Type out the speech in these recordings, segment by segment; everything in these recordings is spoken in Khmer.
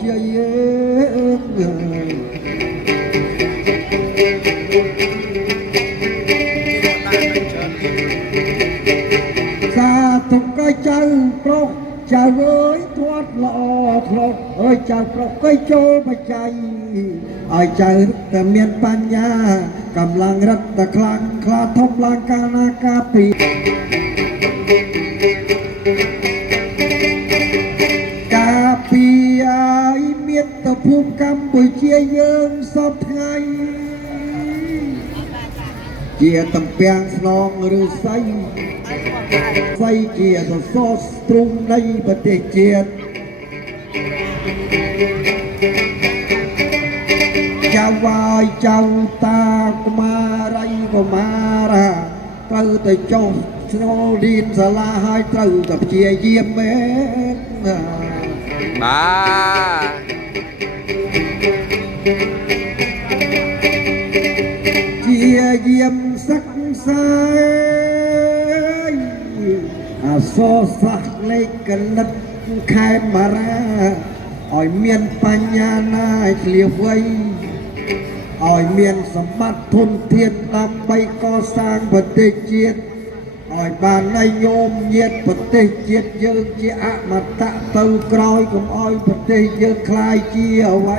ជាសាទុកកចៅប្រុសចៅអើយធាត់ល្អធ្លាប់អើយចៅប្រុសកៃចូលបច្ច័យឲ្យចៅតែមានបញ្ញាកម្លាំងរឹតតែខ្លាំងខ្លាធំឡើងកាលណាកាពីការពីឲ្យមានតភូមិកម្ពុជាយើងសពថ្ងៃជាតំពាំងស្នងឬស័យស្អីជាសសរស្ទ្រុងនៃប្រទេសជាតិចៅវាយចៅតាកុមារីកុមារាត្រូវតែចុះស្នូលរៀនសាលាហើយត្រូវតែព្យាយាមមែនជាយាមសិក្សាអសរសាស្ត្រលេខគណិតខេមរាឲ្យមានបញ្ញាណាឆ្លៀសវៃឲ្យមានសម្បត្តិធនធានដើម្បីកសាងប្រទេសជាតិឲ្យបានឲ្យញោមញាតិប្រទេសជាតិយើងជាអមតៈទៅក្រោយកុំឲ្យប្រទេសយើងคล้ายជាអ្វី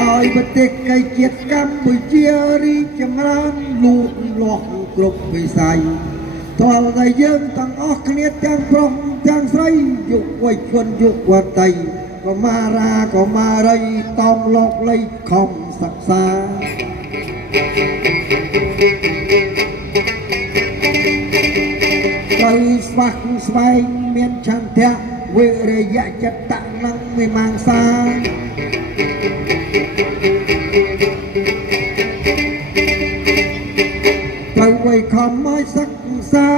ឲ្យប្រទេសកៃជាតិកម្ពុជារីកចម្រើនលូតលាស់គ្រប់វិស័យតើតែយើងទាំងអស់គ្នាទាំងប្រុសទាំងស្រីយុវជនយុវតីកុមារាកុមារីតោងលោកលៃខំសិក្សាត្រូវស្វាក់ស្វែងមានឆន្ទៈវិរិយៈចិត្តៈនិងវិមង្សាត្រូវវៃខំឲ្យសិក្សា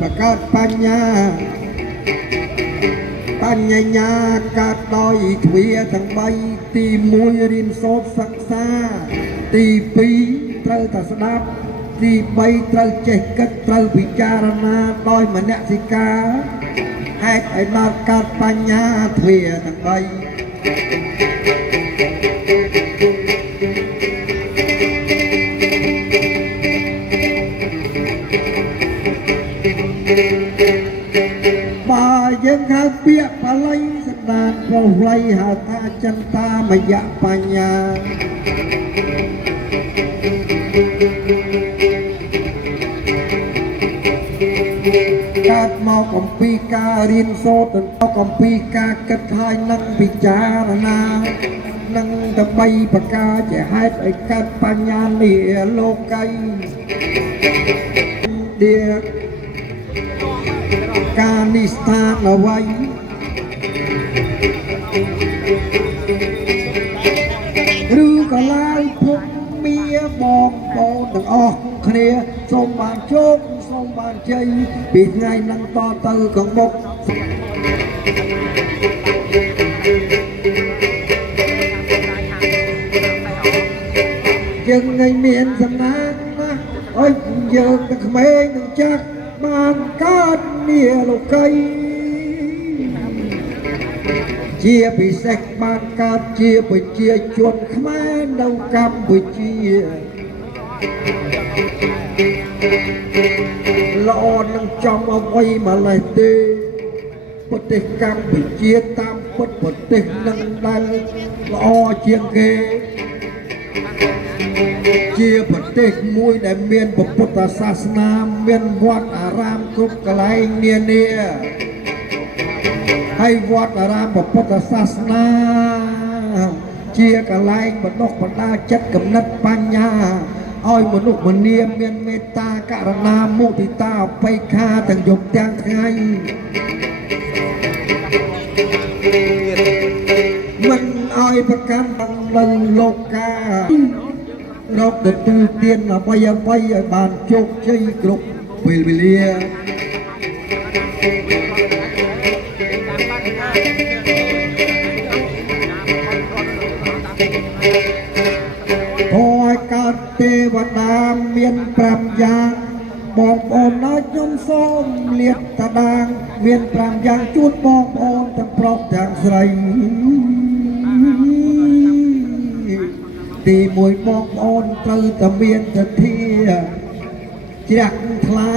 បង្កើតបញ្ញាកើតដោយទ្វាទាំង3ទី1រៀនសូត្រសិក្សាទី2ត្រូវតែស្ដាប់ទី3ត្រូវចេះគិតត្រូវពិចារណាដោយមនសិការហេតុឲ្យដល់កើតបញ្ញាទ្វាទាំង3បើយើងហៅពាក្យបាលីសន្តានប្រវ័យហៅថាចន្តាមយៈបញ្ញាកើតមកអំពីការរៀនសូត្រមកអំពីការគិតហើយនឹងពិចារណានឹងដើម្បីប្រការជាហេតុឲ្យកើតបញ្ញានេះលោកីដែលការនិស្ថានអ្វីឬក៏ឡើយភពមាបងប្អូនទាំងអស់គ្នាសូមបានជោគសូមបានជ័យពីថ្ងៃនឹងតទៅខាងមុខយើងថ្ងៃមានសំណាងណាអើយយើងទាំងក្មេងទាំងចាស់បានកើតនាលោកីជាពិសេសបានកើតជាប្រជាជនខ្មែរនៅកម្ពុជាល្អនឹងចំអ្វីម្លេះទេប្រទេសកម្ពុជាតាមពុតប្រទេសនឹងដែលល្អជាងគេជាប្រទេសមួយដែលមានពុទ្ធសាសនាមានវត្តអារាមគ្រប់កន្លែងនានាហើយវត្តអារាមពុទ្ធសាសនាជាកន្លែងបណ្ដុះបណ្ដាលចិត្តគំនិតបញ្ញាឲ្យមនុស្សម្នាមានមេត្តាករុណាមុទិតាឧបេក្ខាទាំងយប់ទាំងថ្ងៃមិនឲ្យប្រកាន់ដល់លោកការកទទួលទានអ្វីឲ្យបានជោគជ័យគ្រប់ពេលវេលា ក កើតទេវតាមាន5យ៉ាងបងប្អូនណាខ្ញុំសូមលាតតាដាងមាន5យ៉ាងជូនបងប្អូនទាំងប្រុសទាំងស្រីទី1បងប្អូនត្រូវតែមានទិដ្ឋាជ្រះថ្លា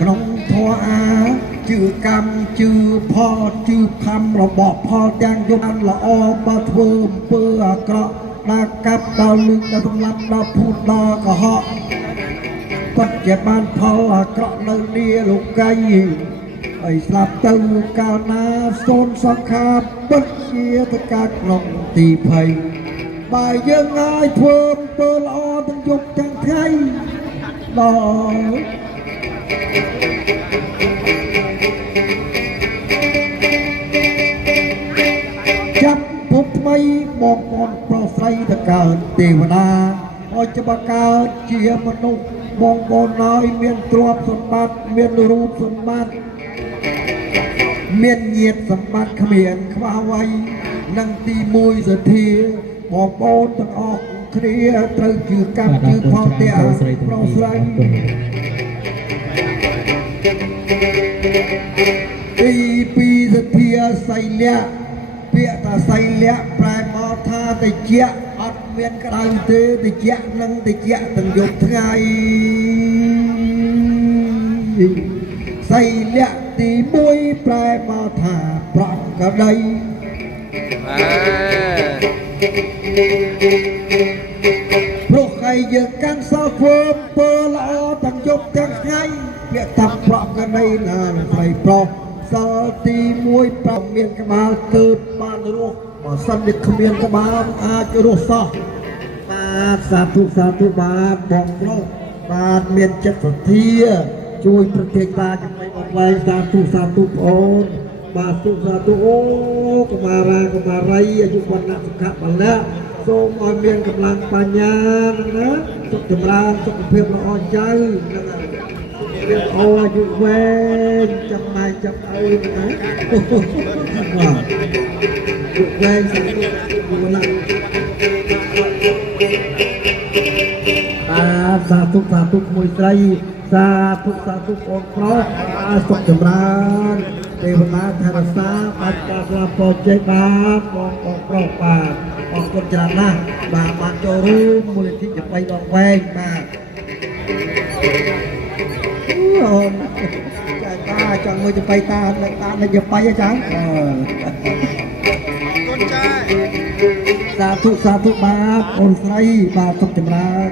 ក្នុងធម៌អាជឿកម្មជឿផលជឿខំរបស់ផលទាំងយល់ល្អបើធ្វើអំពើអាក្រក់ដល់កាប់ដល់លឹងដល់សម្លាប់ដល់ភូតដល់កុហកពិតជាបានផលអាក្រក់នៅនីលោកីហើយស្លាប់ទៅកាលណាសូនសង្ខារពិតជាទៅកើតក្នុងទីភ័យបើយើងអាចធ្វើអំពើល្អទាំងយប់ទាំងថ្ងៃដល់ចាប់ភពថ្មីបងប្អូនប្រុសស្រីទៅកើតទេវតាឲ្យច្បាស់កើតជាមនុស្សបងប្អូនឲ្យមានទ្រព្យសម្បត្តិមានរូបសម្បត្តិមានញាតិសម្បត្តិគ្មានខ្វះអ្វីនិងទី1សទ្ធាបងប្អូនទាំងអស់គ្នាត្រូវជឿកម្មជឿផលទាំងប្រុសស្រីទី2សទ្ធាសីលៈពាក្យថាសីលៈប្រែមកថាតិចអត់មានក្តៅទេតិចនឹងតិចទាំងយប់ថ្ងៃសីលៈទី1ប្រែមកថាប្រកក្តីព្រោះឲ្យយើងកាន់សល់ធ្វើពើល្អទាំងយប់ទាំងថ្ងៃពាក្យថាប្រកក្តីណាស្រីប្រុសសល់ទី1ប្រមានក្បាលទើបបានរស់បើសិនជាគ្មានក្បាលអាចរស់សោះបាទសាធុបាទបងប្រុសបាទមានចិត្តសទ្ធាជួយប្រតិការចំណៃបងវែងសាធុបងអូនបាទសាធុអូកុមារាកុមារីអាយុវណ្ណៈសុខៈបលៈសូមឲ្យមានកម្លាំងបញ្ញាណាសុខចម្រើនសុខភាពល្អចៅនឹងអូអាយុវែងចាំម៉ែចាំឪណាបាទយុវែងសាធុវណ្ណៈសាធុក្មួយស្រីសាធុបងប្រុសសុខចម្រើនទេវតាថែរក្សាបាច់ការស្លាប់ពរជ័យបាទបងប្រុសបាទអរគុណច្រើនណាស់បាទបានចូលរួមមូលនិធិដើម្បីដកវែងបាទអូនចាតាចង់មើលទៅតានៅទៅអញ្ចឹងគុណចាសាធុបាទអូនស្រីបាទសុខចម្រើន